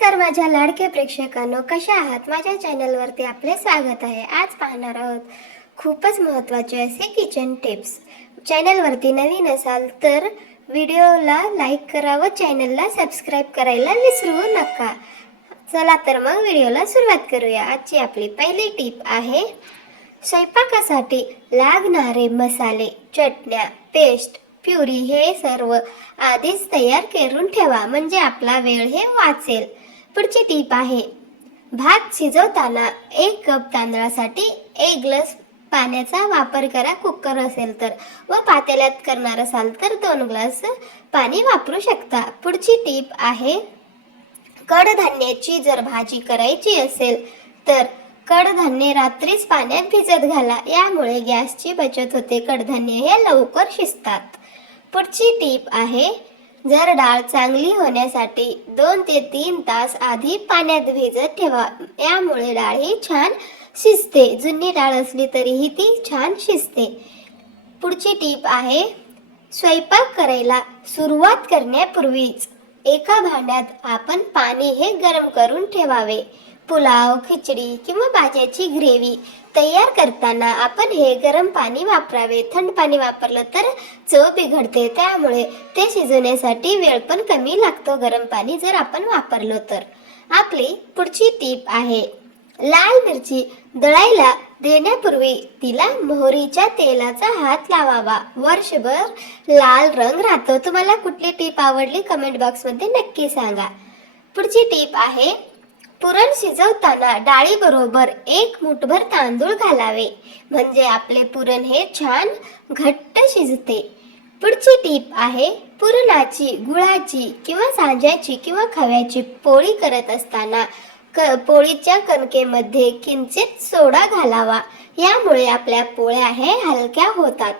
नमस्कार माझ्या लाडक्या प्रेक्षकांनो, कशा आहात? माझ्या चॅनलवरती आपले स्वागत आहे. आज पाहणार आहोत खूपच महत्त्वाचे असे किचन टिप्स. चॅनलवरती नवीन असाल तर व्हिडिओला लाईक करा व चॅनलला सबस्क्राईब करायला विसरू नका. चला तर मग व्हिडिओला सुरुवात करूया. आजची आपली पहिली टिप आहे स्वयंपाकासाठी लागणारे मसाले, चटण्या, पेस्ट, प्युरी हे सर्व आधीच तयार करून ठेवा, म्हणजे आपला वेळ हे वाचेल. पुढची टीप आहे भात शिजवताना 1 कप तांदळासाठी 1 ग्लास पाण्याचा वापर करा. कुकर असेल तर व पातेल्यात करणार असाल तर 2 ग्लास पाणी वापरू शकता. पुढची टीप आहे कडधान्याची जर भाजी करायची असेल तर कडधान्य रात्रीच पाण्यात भिजत घाला, यामुळे गॅसची बचत होते. कडधान्य हे लवकर शिजतात. पुढची टीप आहे जर डाळ चांगली होण्यासाठी 2 ते 3 तास आधी पाण्यात भिजत ठेवा, यामुळे डाळ ही छान शिजते. जुनी डाळ असली तरीही ती छान शिजते. पुढची टीप आहे स्वयंपाक करायला सुरुवात करण्यापूर्वीच एका भांड्यात आपण पाणी हे गरम करून ठेवावे. पुलाव, खिचडी किंवा भाज्याची ग्रेव्ही तयार करताना आपण हे गरम पाणी वापरावे. थंड पाणी वापरलं तर चव बिघडते, त्यामुळे ते शिजवण्यासाठी वेळ पण कमी लागतो गरम पाणी जर आपण वापरलं तर. आपली पुढची टीप आहे लाल मिरची दळायला देण्यापूर्वी तिला मोहरीच्या तेलाचा हात लावावा. वर्षभर लाल रंग राहतो. तुम्हाला कुठली टीप आवडली कमेंट बॉक्समध्ये नक्की सांगा. पुढची टीप आहे पुरण शिजवताना डाळीबरोबर 1 मूठभर तांदूळ घालावे, म्हणजे आपले पुरण हे छान घट्ट शिजते. पुढची टीप आहे पुरणाची, गुळाची किंवा सांज्याची किंवा खव्याची पोळी करत असताना पोळीच्या कणकेमध्ये किंचित सोडा घालावा, यामुळे आपल्या पोळ्या हे हलक्या होतात.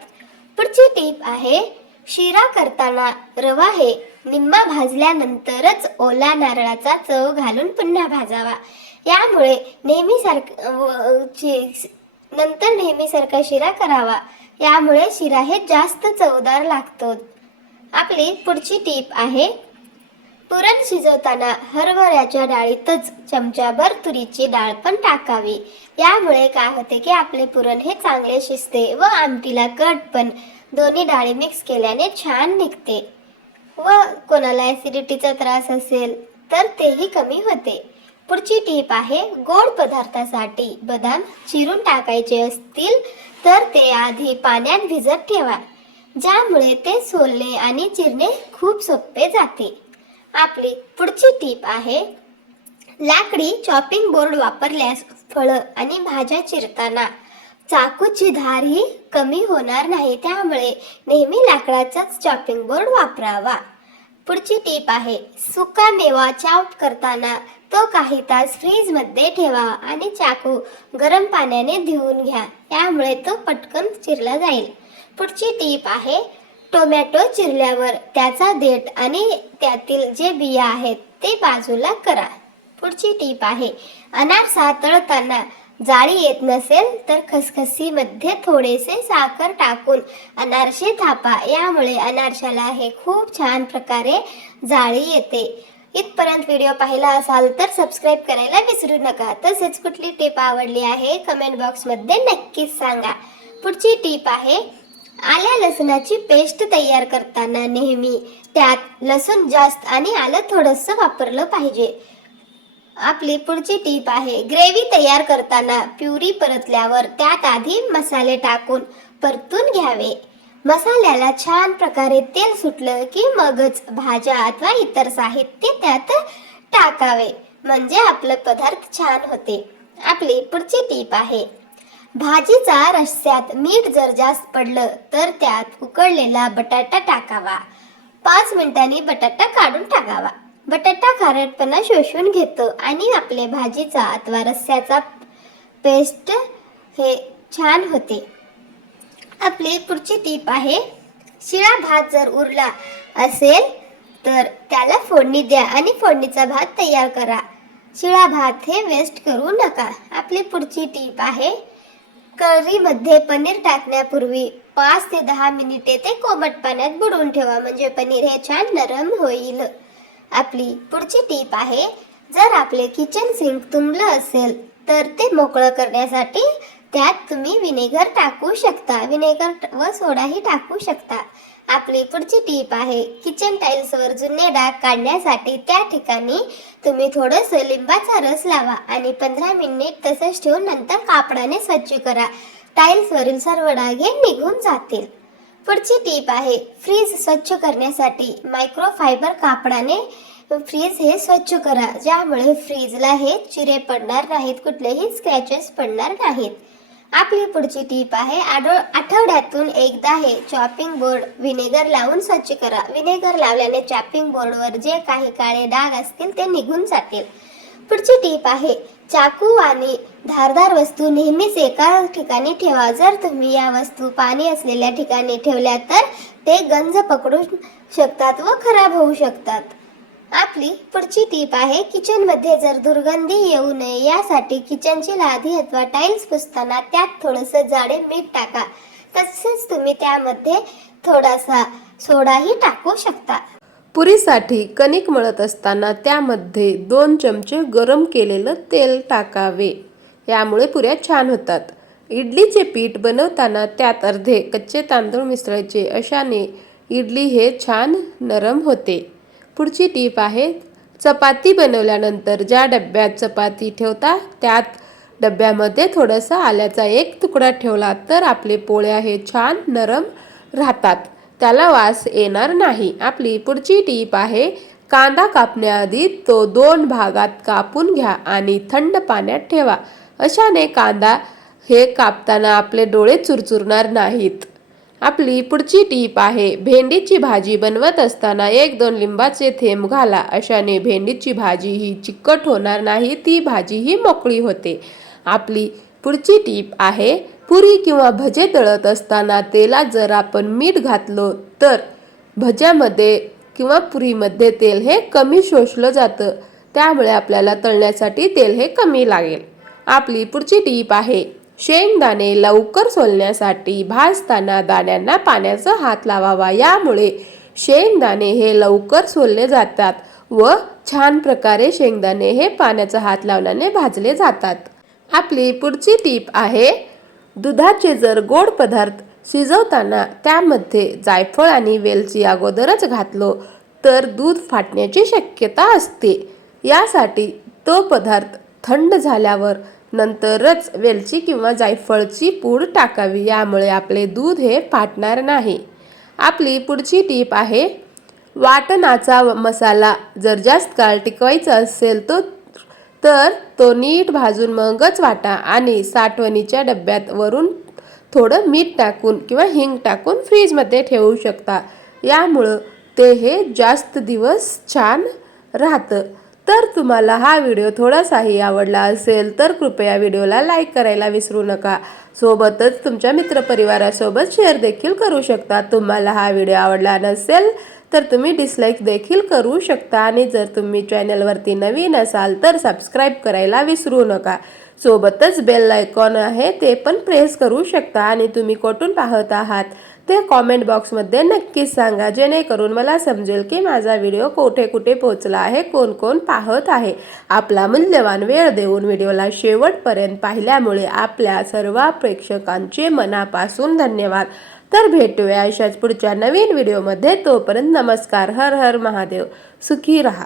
पुढची टीप आहे शिरा करताना रवा हे निम्मा भाजल्यानंतरच ओला नारळाचा चव घालून पुन्हा भाजावा, यामुळे नेहमीसारखा शिरा करावा, यामुळे शिरा हे जास्त चवदार लागतो. आपली पुढची टीप आहे पुरण शिजवताना हरभऱ्याच्या डाळीतच चमचाभर तुरीची डाळ पण टाकावी, यामुळे काय होते की आपले पुरण हे चांगले शिजते व आमटीला कट पण दोन्ही डाळी मिक्स केल्याने छान निघते व कोणाला ॲसिडिटीचा त्रास असेल तर तेही कमी होते. पुढची टीप आहे गोड पदार्थासाठी बदाम चिरून टाकायचे असतील तर ते आधी पाण्यात भिजत ठेवा, ज्यामुळे ते सोलणे आणि चिरणे खूप सोपे जाते. आपली पुढची टीप आहे लाकडी चॉपिंग बोर्ड वापरल्यास फळं आणि भाज्या चिरताना चाकूची धार ही कमी होणार नाही, त्यामुळे नेहमी लाकडाचाच चॉपिंग बोर्ड वापरावा. पुढची टीप आहे सुका मेवा चॉप करताना तो काही तास फ्रीजमध्ये ठेवा आणि चाकू गरम पाण्याने धुवून घ्या, यामुळे तो पटकन चिरला जाईल. पुढची टीप आहे टोमॅटो चिरल्यावर त्याचा देठ आणि त्यातील जे बिया आहेत ते बाजूला करा. पुढची टीप आहे अनारसा तळताना जाळी येत नसेल तर खसखसीमध्ये थोडेसे साखर टाकून अनारसे थापा, यामुळे अनारशाला हे खूप छान प्रकारे जाळी येते. इथपर्यंत व्हिडिओ पाहिला असाल तर सबस्क्राईब करायला विसरू नका. तसेच कुठली टिप आवडली आहे कमेंट बॉक्समध्ये नक्कीच सांगा. पुढची टीप आहे आल्या लसणाची पेस्ट तयार करताना नेहमी त्यात लसूण जास्त आणि आलं थोडंसं वापरलं पाहिजे. आपली पुढची टीप आहे ग्रेव्ही तयार करताना प्युरी परतल्यावर त्यात आधी मसाले टाकून परतून घ्यावे. मसाल्याला छान प्रकारे तेल सुटलं की मगच भाज्या अथवा इतर साहित्य त्यात टाकावे, म्हणजे आपलं पदार्थ छान होते. आपली पुढची टीप आहे भाजीचा रस्स्यात मीठ जर जास्त पडलं तर त्यात उकडलेला बटाटा टाकावा. 5 मिनिटांनी बटाटा काढून टाकावा. बटाटा खारटपणा शोषून घेतो आणि आपल्या भाजीचा अथवा रस्स्याचा पेस्ट हे छान होते. आपली पुढची टीप आहे शिळा भात जर उरला असेल तर त्याला फोडणी द्या आणि फोडणीचा भात तयार करा. शिळा भात हे वेस्ट करू नका. आपली पुढची टीप आहे कढईमध्ये पनीर टाकण्यापूर्वी 5 ते 10 मिनिटे ते कोमट पाण्यात बुडवून ठेवा, म्हणजे पनीर हे छान नरम होईल. आपली पुढची टीप आहे जर आपले किचन सिंक तुंबलं असेल तर ते मोकळं करण्यासाठी त्यात तुम्ही विनेगर टाकू शकता, विनेगर व सोडाही टाकू शकता। आपली पुढची टीप आहे किचन टाईल्सवर जुने डाग काढण्यासाठी त्या ठिकाणी तुम्ही थोडंसं लिंबाचा रस लावा आणि 15 मिनिट तसंच ठेवून नंतर कापडाने स्वच्छ करा। टाईल्सवरील सर्व डाग हे निघून जातील। पुढची टीप आहे फ्रीज स्वच्छ करण्यासाठी मायक्रोफायबर कापडाने फ्रीज हे स्वच्छ करा, ज्यामुळे फ्रीजला हे चिरे पडणार नाहीत, कुठलेही स्क्रॅचेस पडणार नाहीत। आपली पुढची टीप आहे आठवड्यातून एकदा हे चॉपिंग बोर्ड विनेगर लावून स्वच्छ करा। विनेगर लावल्याने चॉपिंग बोर्डवर जे काही काळे डाग असतील ते निघून जातील। पुढची टीप आहे चाकू आणि धारदार वस्तू नेहमीच एका ठिकाणी ठेवा। जर तुम्ही या वस्तू पाणी असलेल्या ठिकाणी ठेवल्या तर ते गंज पकडू शकतात व खराब होऊ शकतात। आपली पुढची टीप आहे किचनमध्ये जर दुर्गंधी येऊ नये यासाठी किचनची लादी अथवा टाइल्स पुसताना त्यात थोडंसं जाडे मीठ टाका, तसेच तुम्ही त्यामध्ये थोडासा सोडाही टाकू शकता। पुरीसाठी कणिक मळत असताना त्यामध्ये 2 चमचे गरम केलेलं तेल टाकावे, यामुळे पुऱ्या छान होतात। इडलीचे पीठ बनवताना त्यात अर्धे कच्चे तांदूळ मिसळायचे, अशाने इडली हे छान नरम होते। पुढची टीप आहे चपाती बनवल्यानंतर ज्या डब्यात चपाती ठेवता त्यात डब्यामध्ये थोडासा आल्याचा एक तुकडा ठेवला तर आपले पोळ्या हे छान नरम राहतात, त्याला वास येणार नाही। आपली पुढची टीप आहे कांदा कापण्याआधी तो 2 भागात कापून घ्या आणि थंड पाण्यात ठेवा, अशाने कांदा हे कापताना आपले डोळे चुरचुरणार नाहीत। आपली पुढची टीप आहे भेंडीची भाजी बनवत असताना 1-2 लिंबाचे थेंब घाला, अशाने भेंडीची भाजी ही चिकट होणार नाही, ती भाजी ही मोकळी होते। आपली पुढची टीप आहे पुरी किंवा भजे तळत असताना तेलात जर आपण मीठ घातलं तर भज्यामध्ये किंवा पुरीमध्ये तेल हे कमी शोषलं जातं, त्यामुळे आपल्याला तळण्यासाठी तेल हे कमी लागेल। आपली पुढची टीप आहे शेंगदाणे लवकर सोलण्यासाठी भाजताना दाण्यांना पाण्याचा हात लावावा, यामुळे शेंगदाणे हे लवकर सोलले जातात व छान प्रकारे शेंगदाणे हे पाण्याचा हात लावल्याने भाजले जातात। आपली पुढची टीप आहे दुधाचे जर गोड पदार्थ शिजवताना त्यामध्ये जायफळ आणि वेलची अगोदरच घातलो तर दूध फाटण्याची शक्यता असते, यासाठी तो पदार्थ थंड झाल्यावर नंतरच वेलची किंवा जायफळची पूड टाकावी, यामुळे आपले दूध हे फाटणार नाही। आपली पुढची टीप आहे वाटणाचा मसाला जर जास्त काळ टिकवायचा असेल तर तो नीट भाजून मगच वाटा आणि साठवणीच्या डब्यात वरून थोडं मीठ टाकून किंवा हिंग टाकून फ्रीजमध्ये ठेवू शकता, यामुळं ते हे जास्त दिवस छान राहतं। तर तुम्हाला हा व्हिडिओ थोडासाही आवडला असेल तर कृपया व्हिडिओला लाईक करायला विसरू नका, सोबतच तुमच्या मित्रपरिवारासोबत शेअर देखील करू शकता। तुम्हाला हा व्हिडिओ आवडला नसेल तर तुम्ही डिसलाईक देखील करू शकता आणि जर तुम्ही चॅनलवरती नवीन असाल तर सबस्क्राईब करायला विसरू नका, सोबतच बेल आयकॉन आहे ते पण प्रेस करू शकता आणि तुम्ही कुठून पाहत आहात ते कॉमेंट बॉक्समध्ये नक्कीच सांगा, जेणेकरून मला समजेल की माझा व्हिडिओ कुठे कुठे पोहोचला आहे, कोण कोण पाहत आहे। आपला मूल्यवान वेळ देऊन व्हिडिओला शेवटपर्यंत पाहिल्यामुळे आपल्या सर्व प्रेक्षकांचे मनापासून धन्यवाद। तर भेटूया अशाच पुढच्या नवीन व्हिडिओमध्ये, तोपर्यंत नमस्कार, हर हर महादेव, सुखी रहा।